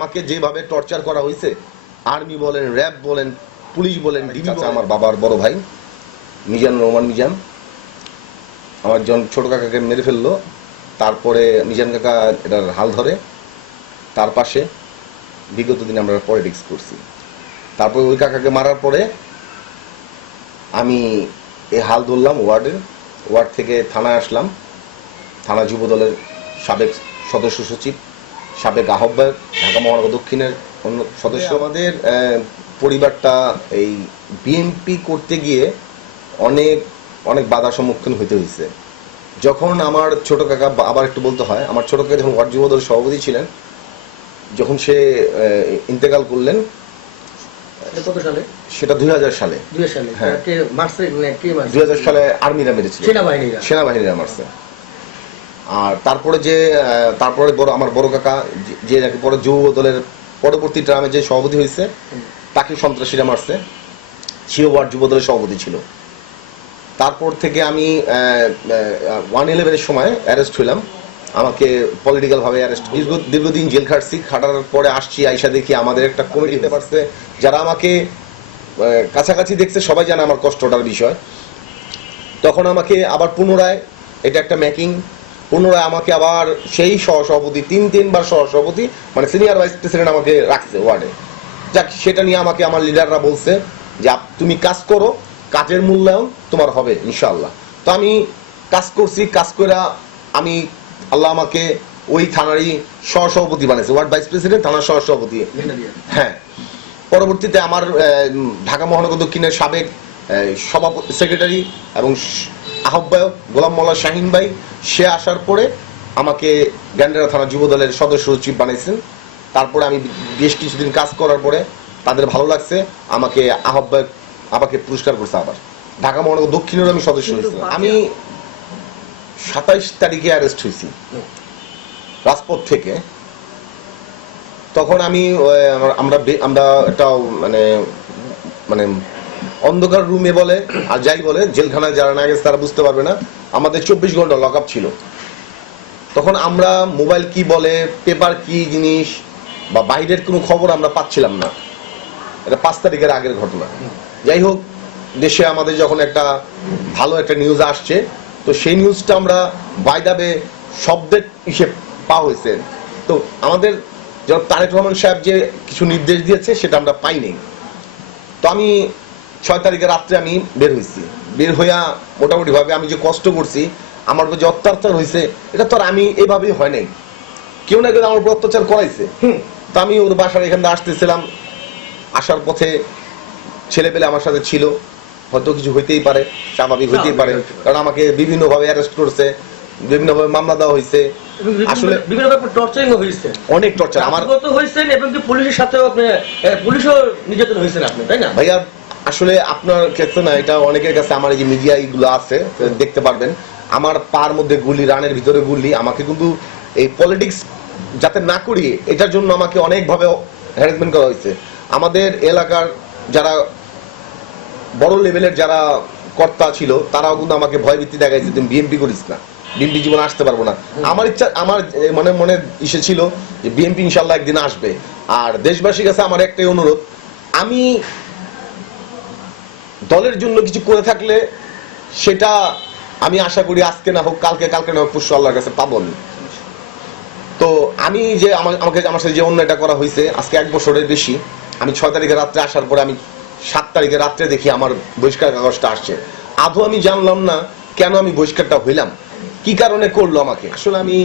আমাকে যেভাবে টর্চার করা হয়েছে আর্মি বলেন র্যাব বলেন পুলিশ বলেন ডিবি আমার বাবার বড় ভাই মিজান রহমান মিজান। আমার জন ছোট কাকাকে মেরে ফেলল তারপরে মিজান কাকা এটার হাল ধরে তার পাশে বিগত দিনে আমরা পলিটিক্স করছি। তারপরে ওই কাকাকে মারার পরে আমি এই হাল ধরলাম ওয়ার্ডের ওয়ার্ড থেকে থানায় আসলাম। থানা যুব দলের সাবেক সদস্য সচিব সাবেক আহ্বায়ক ঢাকা মহানগর দক্ষিণের অন্য সদস্য। আমাদের পরিবারটা এই বিএনপি করতে গিয়ে অনেক অনেক বাধার সম্মুখীন হতে হয়েছে যখন আমার ছোট কাকা আবার একটু বলতে হয় আমার ছোট কাকা যখন ওয়ার্ড যুব দলের সভাপতি ছিলেন যখন সে ইন্তেকাল করলেন কত সালে? সেটা দুই হাজার সালে। দুই হাজার সালে। হ্যাঁ। মানে কে সালে আর্মিরা মেরেছিল। সেনাবাহিনীরা। সেনাবাহিনীরা মারছে। আর তারপরে যে তারপরে বড় আমার বড় কাকা যে- নাকি পরে যুব দলের পরবর্তী ট্রামে যে সভাপতি হয়েছে তাকে সন্ত্রাসীরা মারছে সেও ওয়ার্ড যুব দলের সভাপতি ছিল। তারপর থেকে আমি ওয়ান ইলেভেনের সময় অ্যারেস্ট হইলাম। আমাকে পলিটিক্যাল ভাবে অ্যারেস্ট দীর্ঘ দীর্ঘদিন জেল খাটছি। খাটার পরে আসছি আইসা দেখি আমাদের একটা কমিটি হতে পারছে। যারা আমাকে কাছাকাছি দেখছে সবাই জানে আমার কষ্টটার বিষয়। তখন আমাকে আবার পুনরায় এটা একটা ম্যাকিং পুনরায় আমাকে আবার সেই সহসভাপতি, তিন, তিনবার সহসভাপতি মানে সিনিয়র ভাইস প্রেসিডেন্ট আমাকে রাখছে ওয়ার্ডে যাক, সেটা নিয়ে আমাকে আমার লিডাররা বলছে যে তুমি কাজ করো, কাজের মূল্যায়ন তোমার হবে ইনশাল্লাহ তো আমি কাজ করছি, কাজ করে আমি, আল্লাহ আমাকে ওই থানারই সহসভাপতি বানিয়েছে ওয়ার্ড ভাইস প্রেসিডেন্ট থানার সহসভাপতি। হ্যাঁ। পরবর্তীতে আমার ঢাকা মহানগর দক্ষিণের সাবেক সভাপতি সেক্রেটারি এবং আহ্বায়ক গোলাম মোল্লা শাহিন ভাই সে আসার পরে আমাকে গ্যান্ডারা থানা যুব দলের সদস্য সচিব বানাইছেন। তারপরে আমি বেশ কিছুদিন কাজ করার পরে তাদের ভালো লাগছে আমাকে আহ্বায়ক আমাকে পুরস্কার করছে আবার। ঢাকা মহানগর দক্ষিণের আমি সদস্য বাকি- আমি সাতাইশ তারিখে অ্যারেস্ট হয়েছি। রাজপথ থেকে। তখন আমি আমরা- আমরা একটা মানে মানে অন্ধকার রুমে বলে, আর যাই বলে, জেলখানায় যারা না গেছে তারা বুঝতে পারবে না। আমাদের চব্বিশ ঘণ্টা লক আপ ছিল। তখন আমরা মোবাইল কি বলে পেপার কি জিনিস, বা বাইরের কোনো খবর আমরা পাচ্ছিলাম না। এটা পাঁচ তারিখের আগের ঘটনা। যাই হোক, দেশে আমাদের যখন একটা ভালো একটা নিউজ আসছে, তো সেই নিউজটা আমরা বাইদাবে শব্দের হিসেবে পাওয়া হয়েছে। তো আমাদের যেমন তারেক রহমান সাহেব যে কিছু নির্দেশ দিয়েছে, সেটা আমরা পাইনি। তো আমি ছয় তারিখে রাত্রে আমি বের হয়েছি বের হইয়া মোটামুটি ভাবে আমি যে কষ্ট করছি আমার উপর যে অত্যাচার হয়েছে এটা তো আর আমি এভাবেই হয় নাই। কেউ না কেউ আমার উপর অত্যাচার করাইছে। তো আমি ওর বাসার এখান থেকে আসতেছিলাম। আসার পথে ছেলে পেলে আমার সাথে ছিল। হয়তো কিছু হইতেই পারে স্বাভাবিক হইতেই পারে। কারণ আমাকে বিভিন্নভাবে অ্যারেস্ট করছে বিভিন্নভাবে মামলা দেওয়া হয়েছে আসলে বিভিন্ন ব্যাপার টর্চারিং হয়েছে অনেক টর্চার আমার আত্মগত হয়েছেন এবং পুলিশের সাথেও আপনি পুলিশও নির্যাতন হয়েছেন আপনি তাই না? ভাইয়া আসলে আপনার ক্ষেত্রে না এটা অনেকের কাছে আমার এই যে মিডিয়া এইগুলো আছে দেখতে পারবেন। আমার পার মধ্যে গুলি রানের ভিতরে গুলি আমাকে কিন্তু এই পলিটিক্স যাতে না করি এটার জন্য আমাকে অনেকভাবে হ্যারাসমেন্ট করা হয়েছে। আমাদের এলাকার যারা বড় লেভেলের যারা কর্তা ছিল তারাও কিন্তু আমাকে ভয়ভীতি দেখাইছে তুমি বিএনপি করিস না। বিএনপি জীবনে আসতে পারব না। আমার ইচ্ছা আমার মনে মনে ইসে ছিল যে বিএনপি ইনশাল্লাহ একদিন আসবে। আর দেশবাসীর কাছে আমার একটাই অনুরোধ আমি দলের জন্য কিছু করে থাকলে সেটা আমি আশা করি আজকে না হোক, কালকে কালকে না হোক, পরশু আল্লাহর কাছে পাবো আমি। তো আমি যে আমাকে আমার সাথে যে অন্যায়টা করা হয়েছে, আজকে এক বছরের বেশি, আমি ছয় তারিখে রাত্রে আসার পরে আমি সাত তারিখে রাত্রে দেখি আমার বহিষ্কার কাগজটা আসছে। আদৌ আমি জানলাম না কেন আমি বহিষ্কারটা হইলাম? কি কারণে করল আমাকে? আসলে আমি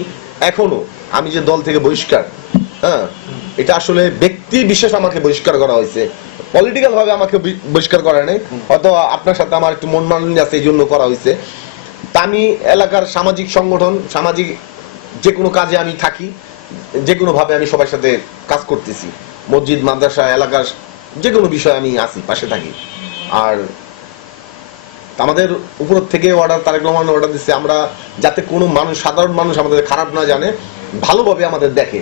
এখনও, আমি যে দল থেকে বহিষ্কার হ্যাঁ এটা আসলে ব্যক্তি বিশেষ আমাকে বহিষ্কার করা হয়েছে। পলিটিক্যাল ভাবে আমাকে বহিষ্কার করা নেই হয়তো আপনার সাথে আমার একটু মন মালিন্য আছে এই জন্য করা হয়েছে। তা আমি এলাকার সামাজিক সংগঠন, সামাজিক যে কোনো কাজে আমি থাকি, যে কোনো ভাবে আমি সবার সাথে কাজ করতেছি। মসজিদ, মাদ্রাসা, এলাকার যে কোনো বিষয়ে আমি আছি, পাশে থাকি। আর আমাদের উপর থেকে অর্ডার তারেক রহমান অর্ডার দিচ্ছে আমরা যাতে কোনো মানুষ, সাধারণ মানুষ আমাদের খারাপ না জানে, ভালোভাবে আমাদের দেখে।